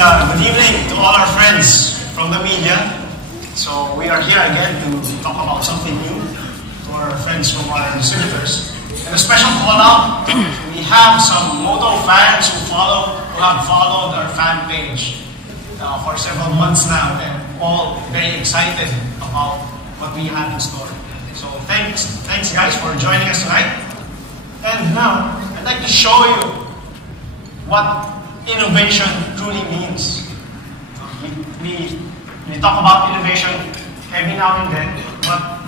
good evening to all our friends from the media. So we are here again to talk about something new to our friends from our distributors. And a special call out, we have some Moto fans who have followed our fan page for several months now, and all very excited about what we have in store. So thanks guys for joining us tonight. And now I'd like to show you what innovation truly means. We talk about innovation every now and then, but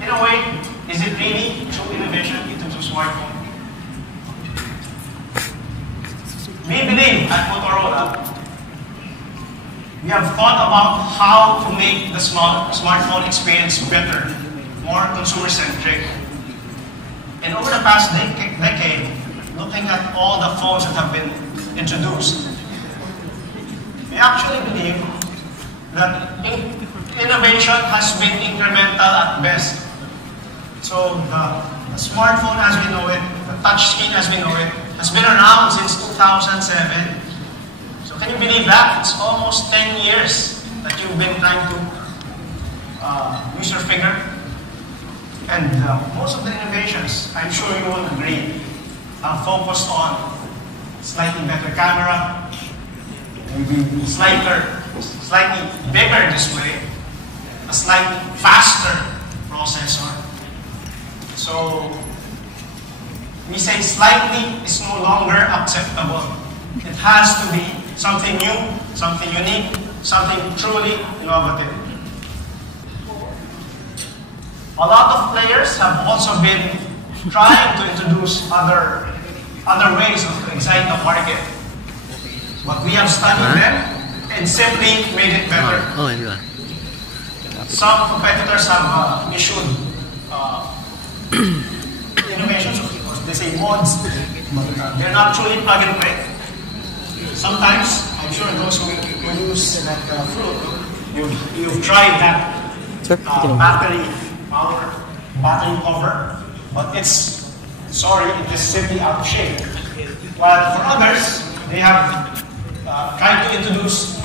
in a way, is it really true innovation in terms of smartphone? We believe at Motorola, we have thought about how to make the smartphone experience better, more consumer-centric. And over the past decade, looking at all the phones that have been introduced, we actually believe that innovation has been incremental at best. So the smartphone as we know it, the touchscreen as we know it, has been around since 2007. So can you believe that? It's almost 10 years that you've been trying to use your finger. And most of the innovations, I'm sure you will agree, are focused on slightly better camera, maybe slightly bigger display, a slightly faster processor. So we say slightly is no longer acceptable. It has to be something new, something unique, something truly innovative. A lot of players have also been trying to introduce other ways to excite the market. But we have studied them and simply made it better. Some competitors have issued innovations, of course, they say mods, but they're not truly plug and play. Sometimes, I'm sure those who use that fruit, you've tried that battery cover, but it's it is simply out of shape. While for others, they have tried to introduce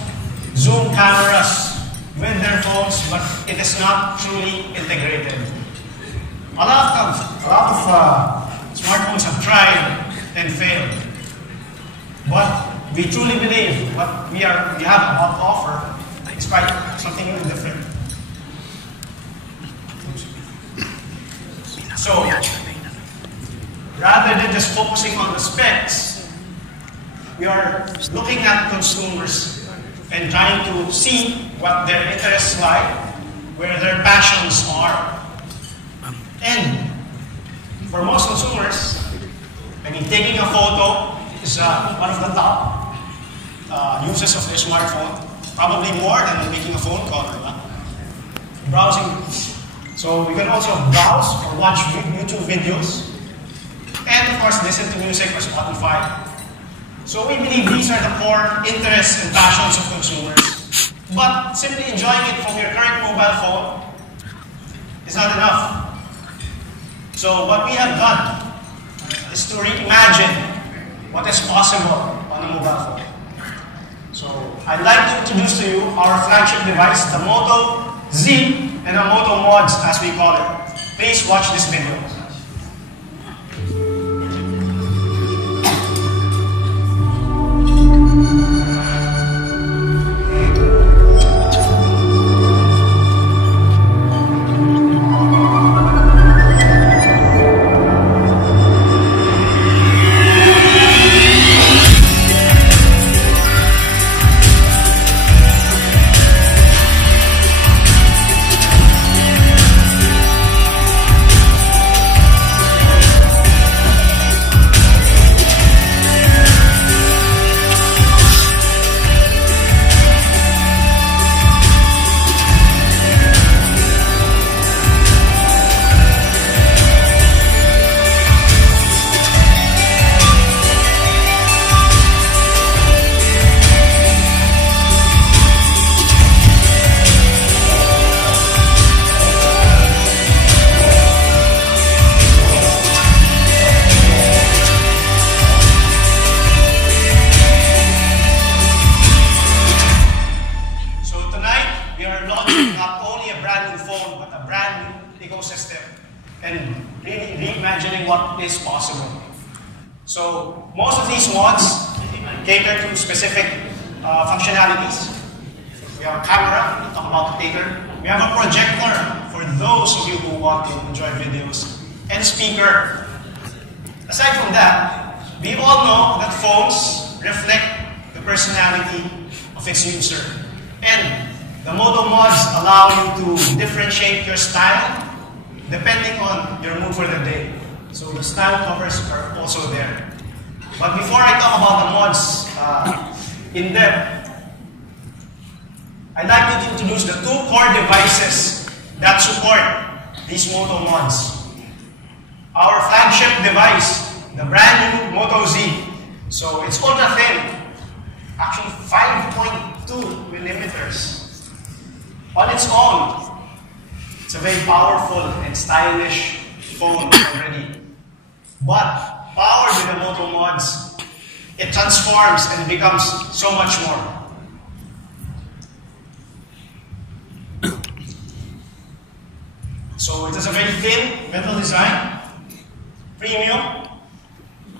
zoom cameras with their phones, but it is not truly integrated. A lot of smartphones have tried and failed, but we truly believe what we have about to offer is quite something different. So, rather than just focusing on the specs, we are looking at consumers and trying to see what their interests lie, where their passions are. And for most consumers, taking a photo is one of the top uses of their smartphone, probably more than making a phone call. Browsing. So we can also browse or watch YouTube videos, and of course listen to music or Spotify. So we believe these are the core interests and passions of consumers. But simply enjoying it from your current mobile phone is not enough. So what we have done is to reimagine what is possible on a mobile phone. So I'd like to introduce to you our flagship device, the Moto Z, and the Moto Mods as we call it. Please watch this video. and really reimagining what is possible. So most of these mods cater to specific functionalities. We have a camera, we'll talk about it later. We have a projector for those of you who want to enjoy videos, and speaker. Aside from that, we all know that phones reflect the personality of its user. And the Moto mods allow you to differentiate your style depending on your mood for the day. So the style covers are also there. But before I talk about the mods in depth, I'd like to introduce the two core devices that support these Moto mods. Our flagship device, the brand new Moto Z. So it's ultra thin, actually 5.2 millimeters. On its own, it's a very powerful and stylish phone already. But powered with the Moto mods, it transforms and becomes so much more. So it has a very thin metal design, premium.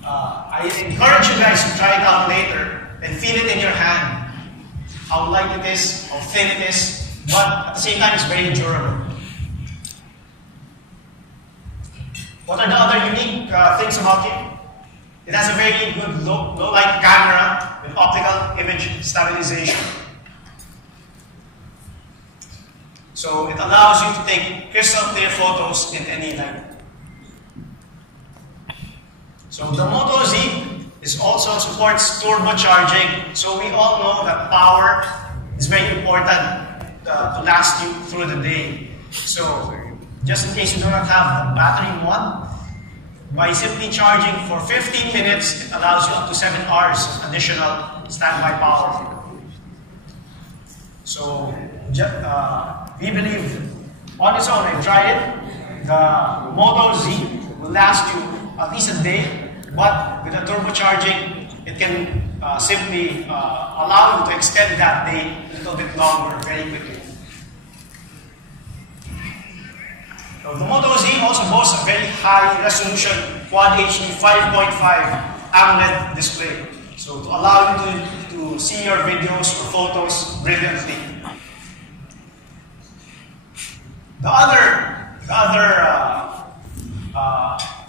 I encourage you guys to try it out later and feel it in your hand. How light it is, how thin it is, but at the same time it's very durable. What are the other unique things about it? It has a very good low light camera with optical image stabilization. So it allows you to take crystal clear photos in any light. So the Moto Z also supports turbocharging. So we all know that power is very important to last you through the day. So just in case you do not have the battery mod, by simply charging for 15 minutes, it allows you up to 7 hours of additional standby power. So we believe on its own, I tried it, the Moto Z will last you at least a day, but with the turbocharging, it can simply allow you to extend that day a little bit longer very quickly. So the Moto Z also boasts a very high resolution Quad HD 5.5 AMOLED display, so to allow you to see your videos or photos brilliantly. The other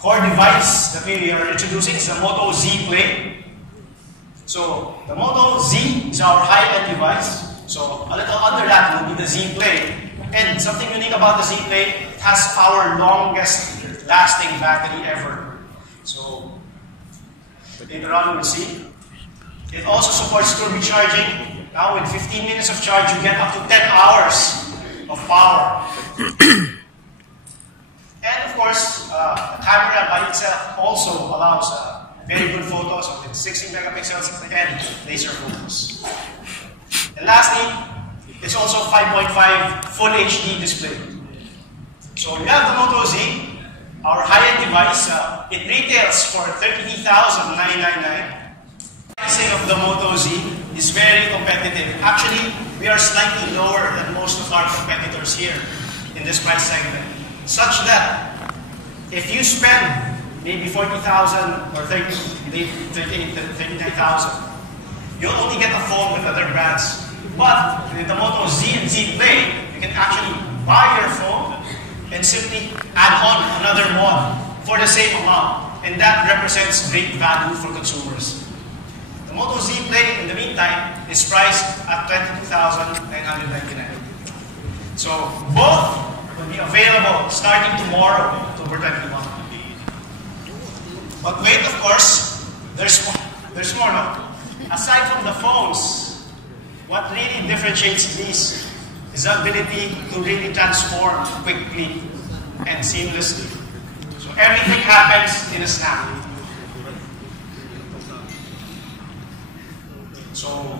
core device that we are introducing is the Moto Z Play. So the Moto Z is our high-end device. So a little under that will be the Z Play. And something unique about the Z Play, it has our longest lasting battery ever. So later on you will see. It also supports turbocharging. Now with 15 minutes of charge, you get up to 10 hours of power. And of course, the camera by itself also allows very good photos with 60 megapixels and laser focus. And lastly, it's also 5.5 full HD display. So we have the Moto Z, our high-end device. It retails for $33,999. Pricing of the Moto Z is very competitive. Actually, we are slightly lower than most of our competitors here in this price segment, such that if you spend maybe $40,000 or $39,000, you'll only get a phone with other brands. But with the Moto Z and Z Play, you can actually buy your phone and simply add on another mod for the same amount, and that represents great value for consumers. The Moto Z Play, in the meantime, is priced at $22,999. So both will be available starting tomorrow, October 21. But wait, of course, there's more now. Aside from the phones, what really differentiates these is the ability to really transform quickly and seamlessly. So everything happens in a snap. So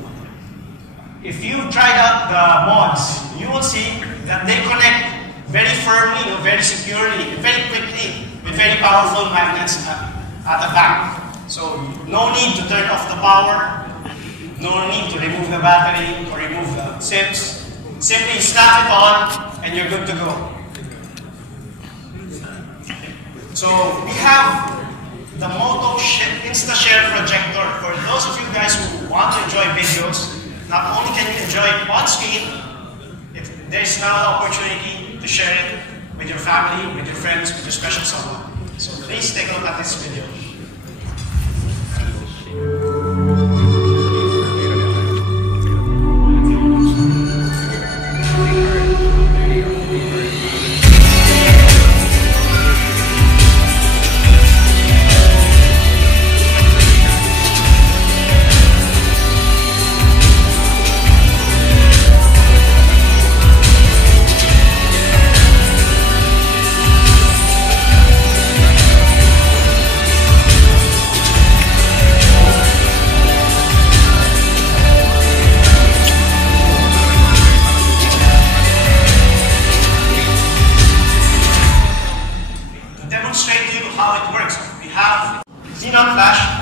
if you tried out the mods, you will see that they connect very firmly, very securely, very quickly with very powerful magnets at the back. So no need to turn off the power, no need to remove the battery or remove the SIMs. Simply snap it on and you're good to go. So we have the Moto Insta-Share projector. For those of you guys who want to enjoy videos, not only can you enjoy it on screen, there's now the opportunity to share it with your family, with your friends, with your special someone. So please take a look at this video.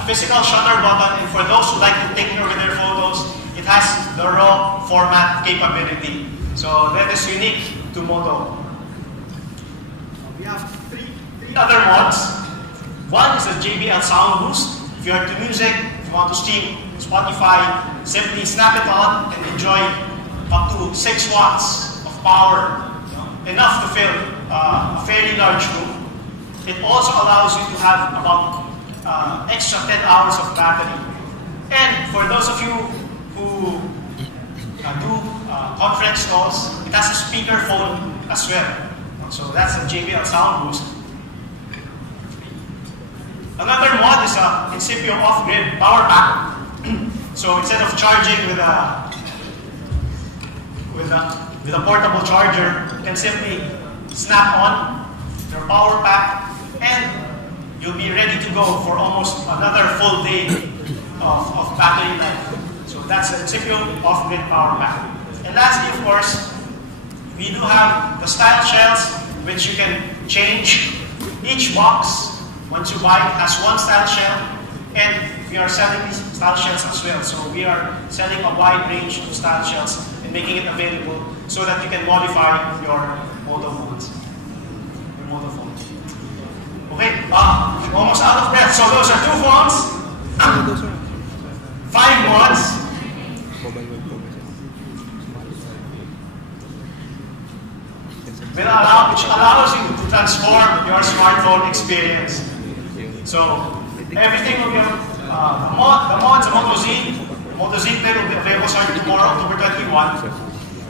Physical shutter button, and for those who like to tinker with their photos, it has the RAW format capability. So that is unique to Moto. We have three other mods. One is the JBL Sound Boost. If you're into music, if you want to stream Spotify, simply snap it on and enjoy up to 6 watts of power, enough to fill a fairly large room. It also allows you to have about extra 10 hours of battery. And for those of you who do conference calls, it has a speakerphone as well. So that's the JBL Sound Boost. Another mod is a Incipio off-grid power pack. So instead of charging with a portable charger, you can simply snap on your power pack and you'll be ready to go for almost another full day of battery life. So that's the Incipio off-grid power pack. And lastly, of course, we do have the style shells, which you can change. Each box, once you buy it, has one style shell, and we are selling these style shells as well. So we are selling a wide range of style shells and making it available so that you can modify your Moto phones. Okay, almost out of breath. So those are 2 phones, 5 mods, which allows you to transform your smartphone experience. So everything will be the mods, the Moto Z Play will be available starting tomorrow, October 21.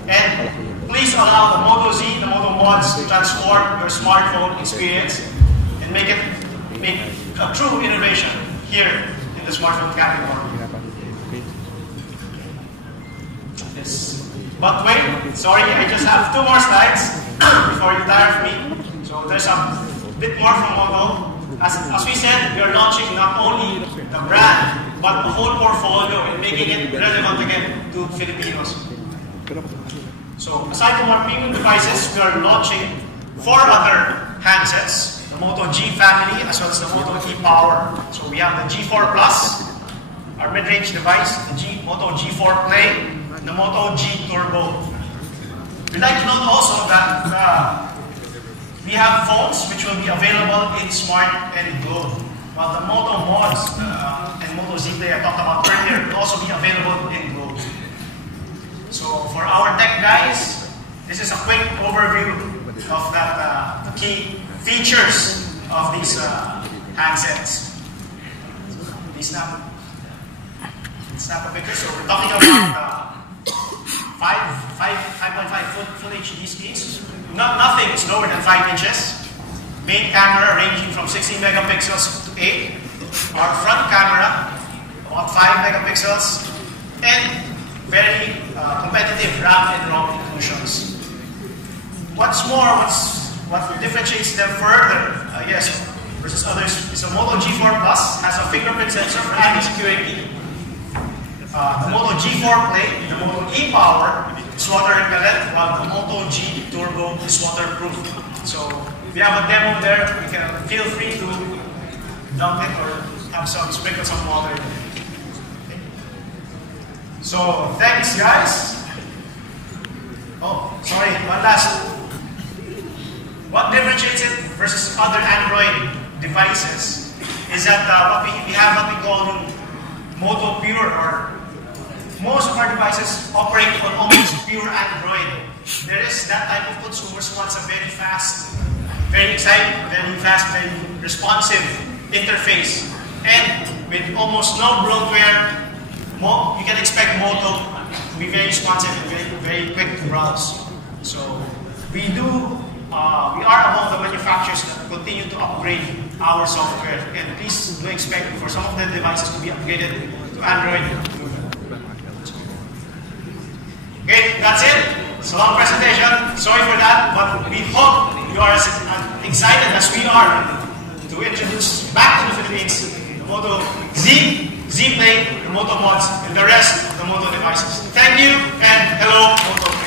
And please allow the Moto Z, the Moto mods to transform your smartphone experience and make a true innovation here in the smartphone category. Yes. But wait, sorry, I just have 2 more slides before you tire of me. So there's a bit more from Moto. As we said, we are launching not only the brand, but the whole portfolio and making it relevant again to Filipinos. So aside from our premium devices, we are launching 4 other handsets. The Moto G family, as well as the Moto E Power. So we have the G4 Plus, our mid-range device, the Moto G4 Play, and the Moto G Turbo. We'd like to note also that we have phones which will be available in Smart and Globe. While the Moto mods and Moto Z Play I talked about earlier will also be available in Globe. So for our tech guys, this is a quick overview of the key features of these handsets. Please snap a picture. So we're talking about 5.5 full HD screens. Nothing is lower than 5 inches. Main camera ranging from 16 megapixels to 8. Our front camera about 5 megapixels, and very competitive RAM and ROM inclusions. What's more, what differentiates them further, I guess, versus others is the Moto G4 Plus has a fingerprint sensor for added security. The Moto G4 Play, the Moto E Power is water repellent, while the Moto G Turbo is waterproof. So if you have a demo there, you can feel free to dump it or have sprinkle some water in it. Okay. So thanks, guys. Oh, sorry, one last. What What differentiates it versus other Android devices is that we have what we call Moto Pure, or most of our devices operate on almost pure Android. There is that type of consumers who wants a very fast, very exciting, very fast, very responsive interface. And with almost no bloatware, you can expect Moto to be very responsive and very quick to browse. So we are among the manufacturers that continue to upgrade our software. And please do expect for some of the devices to be upgraded to Android. Okay, that's it. It's a long presentation. Sorry for that, but we hope you are as excited as we are to introduce back to the Philippines the Moto Z, Z Play, the Moto Mods, and the rest of the Moto devices. Thank you, and hello, Moto.